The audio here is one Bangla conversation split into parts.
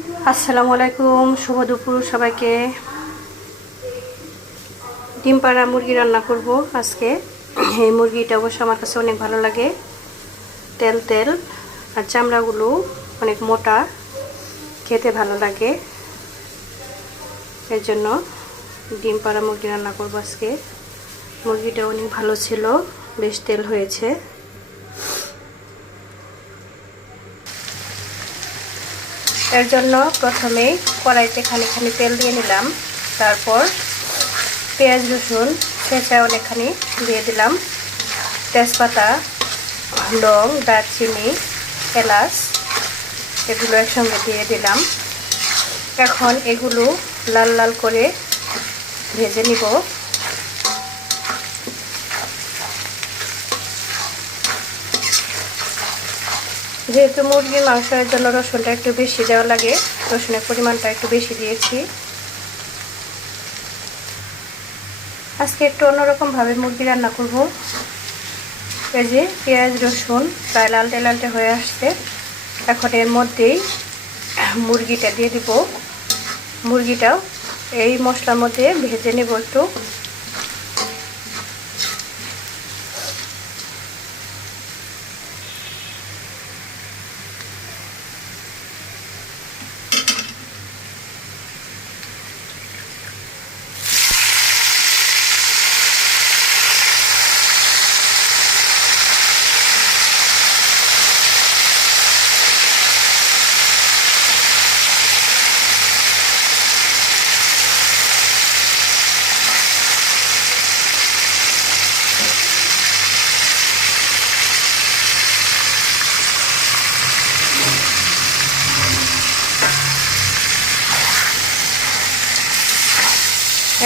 আসসালামু আলাইকুম, শুভ দুপুর সবাইকে। ডিম পাড়া মুরগি রান্না করব আজকে। এই মুরগিটা অবশ্য আমার কাছে অনেক ভালো লাগে। তেল তেল আর চামড়াগুলো অনেক মোটা, খেতে ভালো লাগে। এর জন্য ডিম পাড়া মুরগি রান্না করব আজকে। মুরগিটা অনেক ভালো ছিল, বেশ তেল হয়েছে। এর জন্য প্রথমে কড়াইতে খানিকখানি তেল দিয়ে নিলাম, তারপর পেঁয়াজ রসুন ছেঁচা অনেকখানি দিয়ে দিলাম, তেজপাতা, লং, দারচিনি, এলাচ এগুলো একসঙ্গে দিয়ে দিলাম। এখন এগুলো লাল লাল করে ভেজে নিব। যেহেতু মুরগির মাংসের জন্য রসুনটা একটু বেশি দেওয়া লাগে, রসুনের পরিমাণটা একটু বেশি দিয়েছি। আজকে একটু অন্যরকমভাবে মুরগি রান্না করব। এই যে পেঁয়াজ রসুন প্রায় লালটে লালটে হয়ে আসছে, এখন এর মধ্যেই মুরগিটা দিয়ে দিব। মুরগিটাও এই মশলার মধ্যে ভেজে নেব একটু।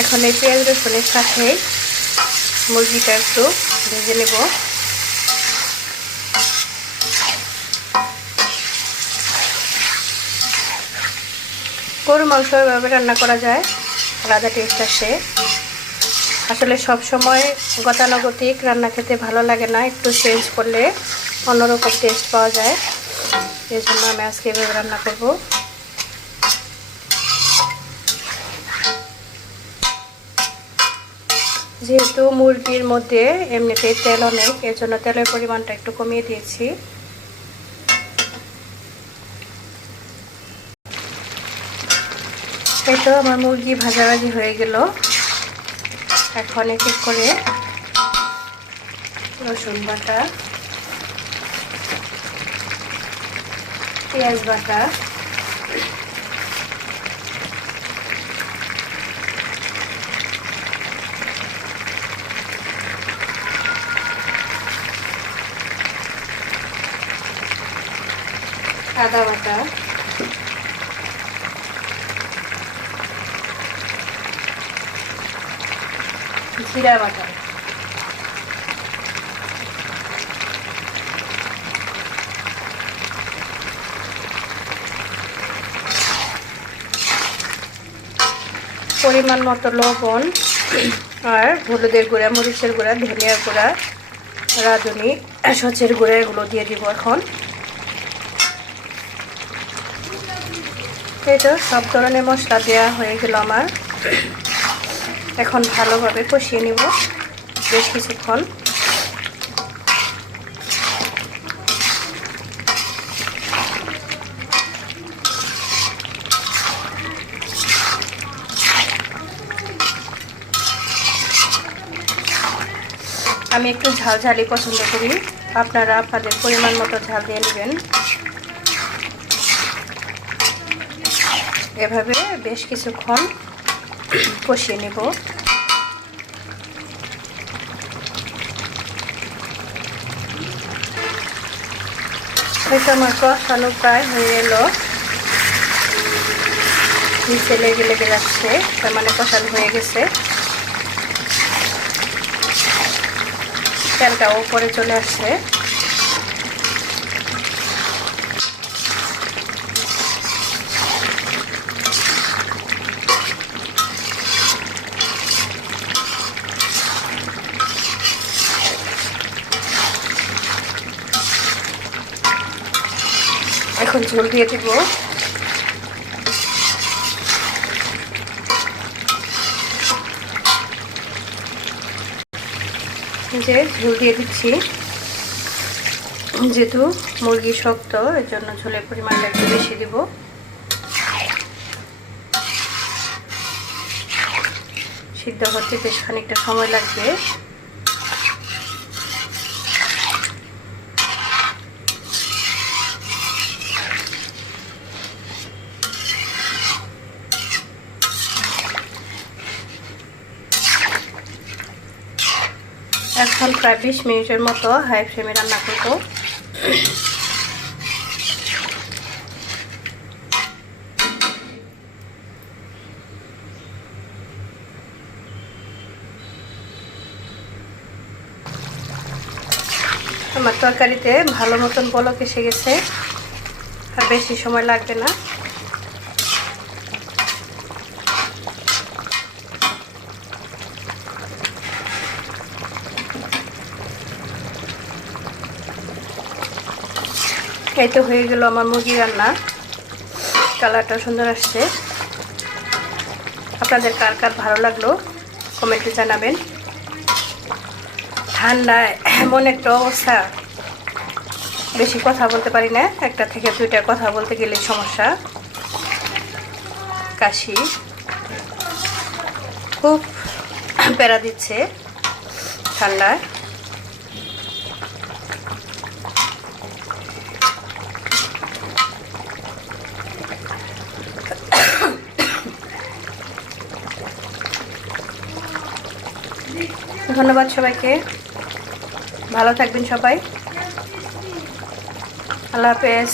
এখন এই পেঁয়াজ রসুনের সাথে মুরগিটা একটু ভেজে নেব। গরু মাংস এভাবে রান্না করা যায়, আলাদা টেস্ট আসে। আসলে সব সময় গতানুগতিক রান্না খেতে ভালো লাগে না, একটু চেঞ্জ করলে অন্যরকম টেস্ট পাওয়া যায়। এই জন্য আমি আজকে এভাবে রান্না করব। যেহেতু মুরগির মধ্যে এমনিতেই তেল অনেক, এর জন্য তেলের পরিমাণটা একটু কমিয়ে দিয়েছি। এই তো আমার মুরগি ভাজাভাজি হয়ে গেল। এখন এক এক করে রসুন বাটা, পেঁয়াজ বাটা, আদা বাটা, জিরা বাটা, পরিমাণ মতো লবণ আর হলুদের গুঁড়া, মরিচের গুঁড়া, ধনিয়ার গুঁড়া, রাঁধুনি, সচের গুঁড়া এগুলো দিয়ে দিব। এখন এই তো সব ধরনের মশলা দেওয়া হয়ে গেল আমার। এখন ভালোভাবে কষিয়ে নিব বেশ কিছুক্ষণ। আমি একটু ঝালঝালি পছন্দ করি, আপনারা আপনাদের পরিমাণ মতো ঝাল দিয়ে নেবেন। এভাবে বেশ কিছুক্ষণ কষিয়ে নেব। হয়তো আমার কষানো প্রায় হয়ে এলো, নিচে লেগে লেগে যাচ্ছে, তার মানে কষানো হয়ে গেছে। তেলটা উপরে চলে আসছে। এখন ঝোল দিয়ে দিব। যে ঝোল দিয়ে দিচ্ছি, যেহেতু মুরগি শক্ত এর জন্য ঝোলের পরিমাণটা একটু বেশি দিব। সিদ্ধ হতে বেশ খানিকটা সময় লাগবে। এখন প্রায় 20 মিনিটের মতো হাই ফ্লেমে রান্না করব। আমার তরকারিতে ভালো মতন বলক এসে গেছে, আর বেশি সময় লাগবে না। এই তো হয়ে গেল আমার মুরগি রান্না। কালারটা সুন্দর আসছে। আপনাদের কার কার ভালো লাগলো কমেন্টে জানাবেন। ঠান্ডায় এমন একটা অবস্থা, বেশি কথা বলতে পারি না, একটা থেকে দুইটা কথা বলতে গেলে সমস্যা, কাশি খুব প্যারা দিচ্ছে ঠান্ডায়। ধন্যবাদ সবাইকে, ভালো থাকবেন সবাই, আল্লাহ হাফেজ।